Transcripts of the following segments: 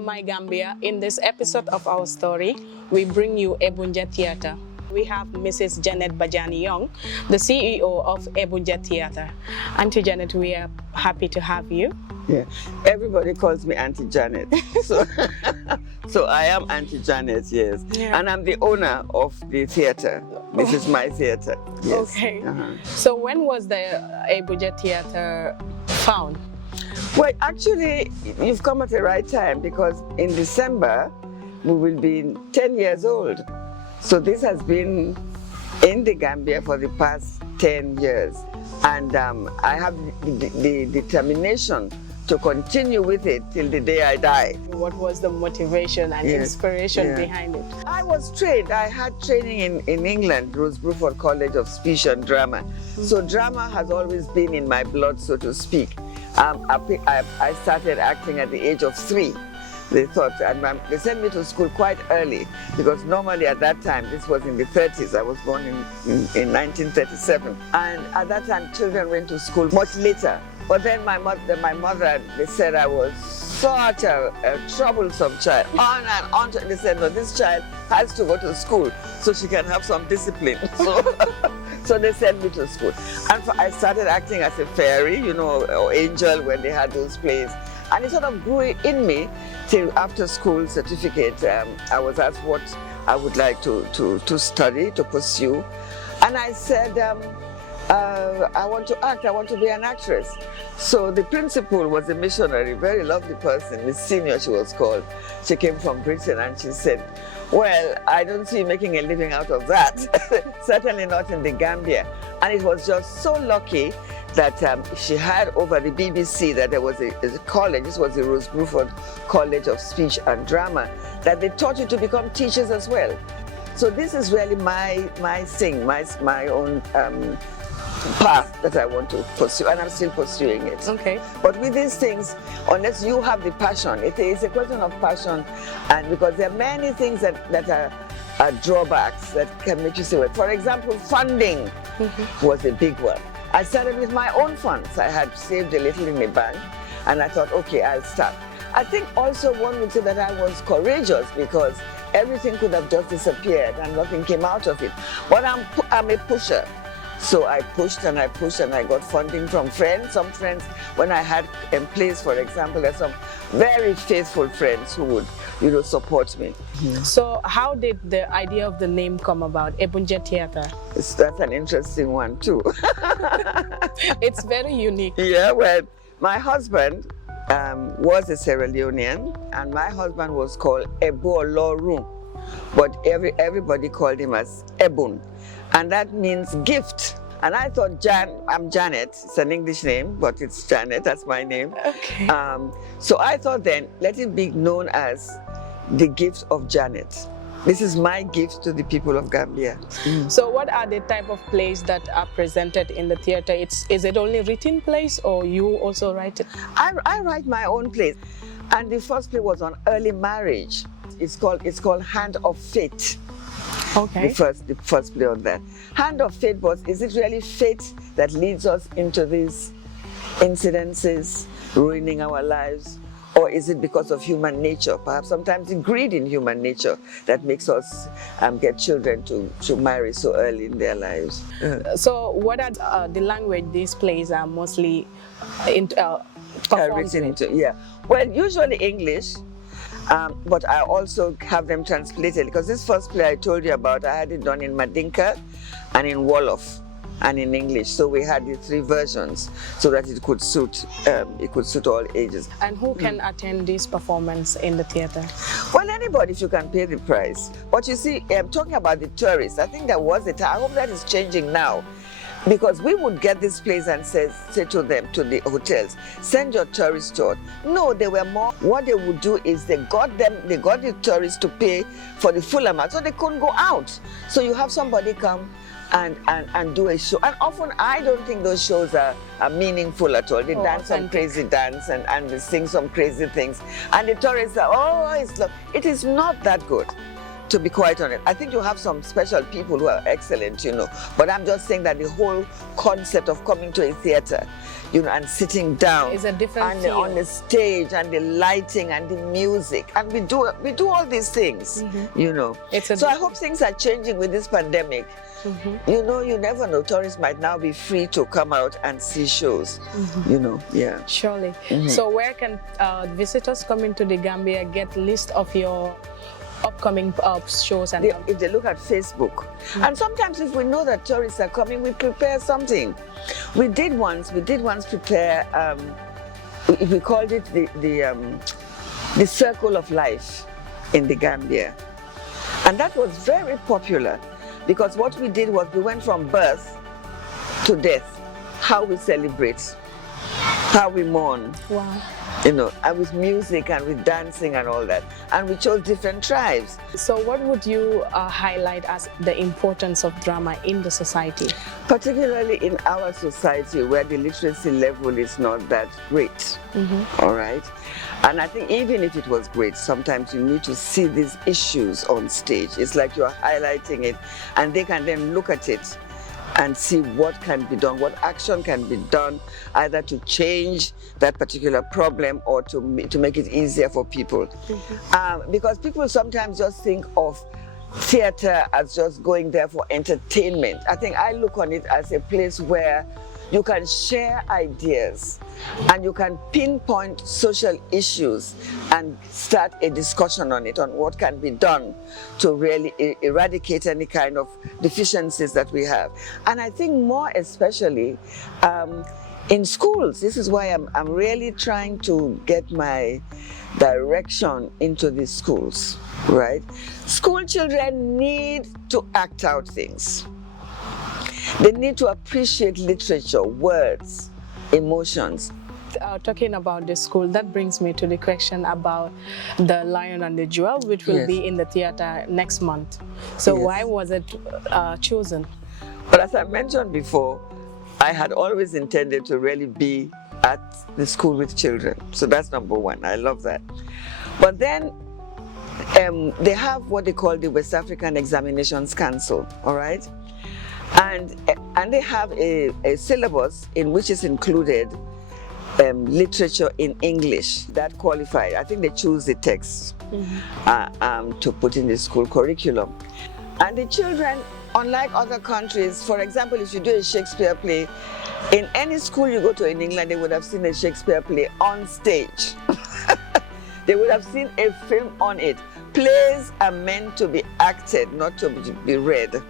from My Gambia. In this episode of our story, we bring you Ebunjan Theatre. We have Mrs. Janet Badjan Young, the CEO of Ebunjan Theatre. Auntie Janet, we are happy to have you. Yeah, everybody calls me Auntie Janet. So, so I am Auntie Janet, yes. Yeah. And I'm the owner of the theatre. This is my theatre. Yes. Okay. So when was the Ebunjan Theatre found? Well, actually, you've come at the right time because in December, we will be 10 years old. So this has been in the Gambia for the past 10 years. And I have the determination to continue with it till the day I die. What was the motivation and inspiration behind it? I was trained. I had training in England, Bruford College of Speech and Drama. So drama has always been in my blood, so to speak. I started acting at the age of 3. They thought, and they sent me to school quite early because normally at that time, this was in the 30s, I was born in 1937. And at that time, children went to school much later. But then my mother, they said I was such a troublesome child. On and on, they said, no, this child has to go to school so she can have some discipline. So they sent me to school. And I started acting as a fairy, you know, or angel when they had those plays. And it sort of grew in me till after school certificate. I was asked what I would like to study, to pursue. And I said, I want to act, I want to be an actress. So the principal was a missionary, very lovely person, Miss Senior she was called. She came from Britain and she said, well, I don't see you making a living out of that. Certainly not in the Gambia. And it was just so lucky that she had over the BBC that there was a college, this was the Bruford College of Speech and Drama, that they taught you to become teachers as well. So this is really my thing, my own path that I want to pursue, and I'm still pursuing it. Okay. But with these things, unless you have the passion, it is a question of passion, and because there are many things that are drawbacks that can make you say, well, for example, funding was a big one. I started with my own funds. I had saved a little in the bank, and I thought, okay, I'll start. I think also one would say that I was courageous because everything could have just disappeared and nothing came out of it. But I'm a pusher. So I pushed and I pushed and I got funding from friends. Some friends, when I had plays, for example, there's some very faithful friends who would, you know, support me. So how did the idea of the name come about, Ebunjan Theatre? That's an interesting one too. It's very unique. Yeah, well, my husband was a Sierra Leonean, and my husband was called Eboloru, but everybody called him as Ebun. And that means gift. And I thought, I'm Janet. It's an English name, but it's Janet. That's my name. Okay. So I thought then, let it be known as the gift of Janet. This is my gift to the people of Gambia. So what are the type of plays that are presented in the theatre? Is it only written plays or you also write it? I write my own plays. And the first play was on early marriage. It's called Hand of Fate. Okay. The first play on that. Hand of Fate was, is it really fate that leads us into these incidences, ruining our lives? Or is it because of human nature? Perhaps sometimes the greed in human nature that makes us get children to marry so early in their lives. So what are the language these plays are mostly performed in? Yeah. Well, usually English. But I also have them translated because this first play I told you about, I had it done in Madinka and in Wolof and in English. So we had the 3 versions so that it could suit all ages. And who can attend this performance in the theatre? Well, anybody if you can pay the price. But you see, talking about the tourists, I think there was a time, I hope that is changing now. Because we would get these plays and say to them, to the hotels, send your tourists to us. No, they were more, what they would do is they got the tourists to pay for the full amount, so they couldn't go out. So you have somebody come and do a show. And often I don't think those shows are meaningful at all. They dance some crazy dance and they sing some crazy things. And the tourists are, it is not that good. to be quite honest. I think you have some special people who are excellent, but I'm just saying that the whole concept of coming to a theater, and sitting down is a different and feel. on the stage and the lighting and the music, and we do all these things, So I hope things are changing with this pandemic. You never know. Tourists might now be free to come out and see shows. Yeah. Surely. So where can visitors coming to the Gambia get list of your upcoming shows? And if they look at Facebook, and sometimes if we know that tourists are coming, we prepare something. We did once prepare. We called it the Circle of Life in the Gambia, and that was very popular. Because what we did was we went from birth to death, how we celebrate, how we mourn. Wow. And with music and with dancing and all that. And we chose different tribes. So what would you highlight as the importance of drama in the society? Particularly in our society where the literacy level is not that great, all right? And I think even if it was great, sometimes you need to see these issues on stage. It's like you're highlighting it, and they can then look at it and see what can be done, what action can be done, either to change that particular problem or to make it easier for people. Because people sometimes just think of theater as just going there for entertainment. I think I look on it as a place where you can share ideas and you can pinpoint social issues and start a discussion on it, on what can be done to really eradicate any kind of deficiencies that we have. And I think more especially in schools, this is why I'm really trying to get my direction into the schools, right? School children need to act out things. They need to appreciate literature, words, emotions. Talking about the school, that brings me to the question about The Lion and the Jewel, which will be in the theater next month. So why was it chosen? But as I mentioned before, I had always intended to really be at the school with children. So that's number one. I love that. But then they have what they call the West African Examinations Council, all right? And they have a syllabus in which is included literature in English that qualified. I think they choose the text to put in the school curriculum. And the children, unlike other countries, for example, if you do a Shakespeare play, in any school you go to in England, they would have seen a Shakespeare play on stage. They would have seen a film on it. Plays are meant to be acted, not to be read.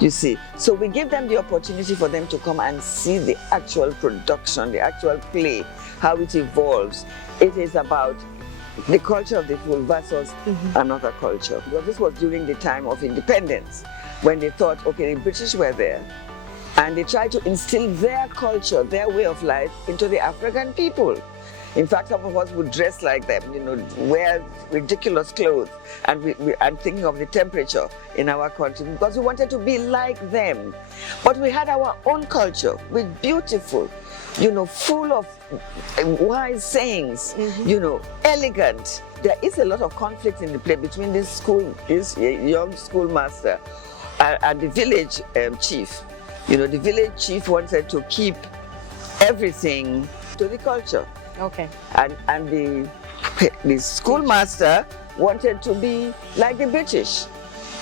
You see, so we give them the opportunity for them to come and see the actual production, the actual play, how it evolves. It is about the culture of the fool versus another culture. Because this was during the time of independence, when they thought, okay, the British were there, and they tried to instill their culture, their way of life into the African people. In fact, some of us would dress like them, wear ridiculous clothes, and and thinking of the temperature in our country, because we wanted to be like them. But we had our own culture, with beautiful, full of wise sayings, elegant. There is a lot of conflict in the play between this young schoolmaster and the village chief. The village chief wanted to keep everything to the culture. Okay. And the schoolmaster wanted to be like the British.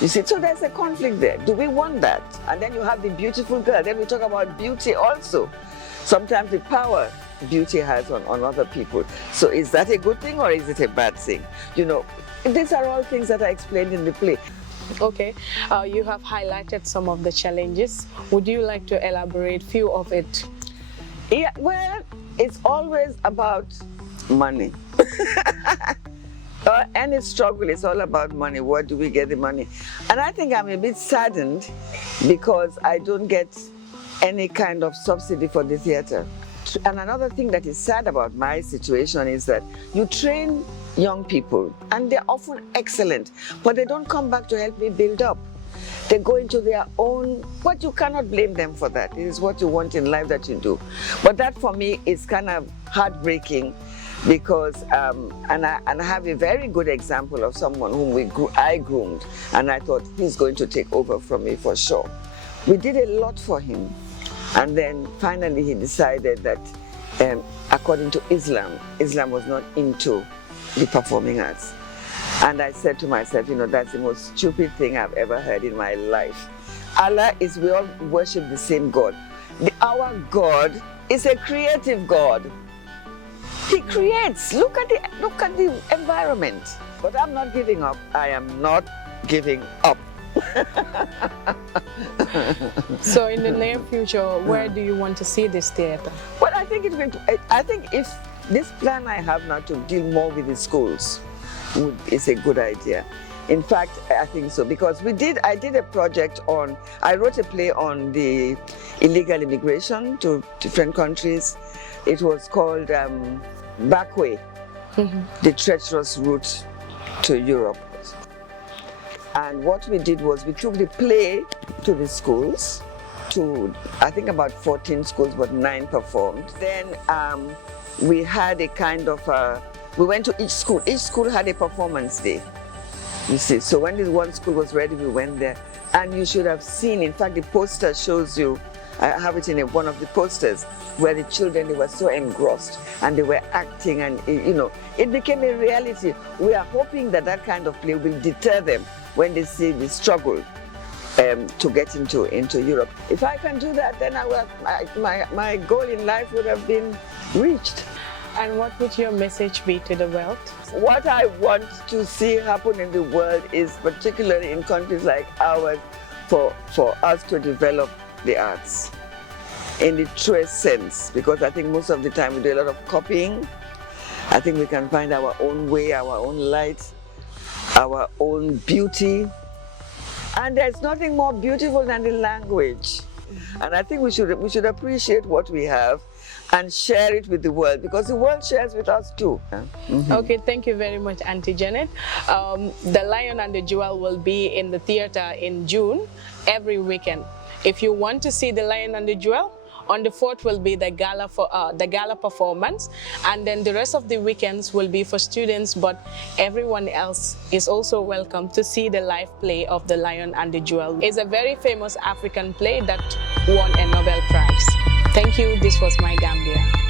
You see, so there's a conflict there. Do we want that? And then you have the beautiful girl. Then we talk about beauty also. Sometimes the power beauty has on other people. So is that a good thing or is it a bad thing? These are all things that are explained in the play. Okay, you have highlighted some of the challenges. Would you like to elaborate few of it? Yeah, well, it's always about money. Any struggle is all about money. Where do we get the money? And I think I'm a bit saddened because I don't get any kind of subsidy for the theater. And another thing that is sad about my situation is that you train young people and they're often excellent, but they don't come back to help me build up. They go into their own, but you cannot blame them for that. It is what you want in life that you do. But that for me is kind of heartbreaking because and I have a very good example of someone whom I groomed, and I thought he's going to take over from me for sure. We did a lot for him, and then finally he decided that according to Islam was not into the performing arts. And I said to myself, you know, that's the most stupid thing I've ever heard in my life. Allah is, we all worship the same God. Our God is a creative God. He creates. Look at the environment. But I'm not giving up. I am not giving up. So in the near future, where do you want to see this theatre? Well, I think if this plan I have now to deal more with the schools is a good idea. In fact, I think so, because I did a project I wrote a play on the illegal immigration to different countries. It was called Backway, the treacherous route to Europe. And what we did was we took the play to the schools, to I think about 14 schools, but 9 performed. Then we had a kind of, we went to each school. Each school had a performance day, you see. So when this one school was ready, we went there. And you should have seen, in fact, the poster shows you, I have it in one of the posters, where the children, they were so engrossed and they were acting, and you know, it became a reality. We are hoping that that kind of play will deter them when they see the struggle to get into Europe. If I can do that, then my goal in life would have been reached. And what would your message be to the world? What I want to see happen in the world is, particularly in countries like ours, for us to develop the arts in the truest sense, because I think most of the time we do a lot of copying. I think we can find our own way, our own light, our own beauty, and there's nothing more beautiful than the language. And I think we should appreciate what we have and share it with the world, because the world shares with us too. Okay, thank you very much, Auntie Janet. The Lion and the Jewel will be in the theatre in June every weekend. If you want to see the Lion and the Jewel, on the 4th will be the gala performance, and then the rest of the weekends will be for students, but everyone else is also welcome to see the live play of The Lion and the Jewel. It's a very famous African play that won a Nobel Prize. Thank you. This was my Gambia.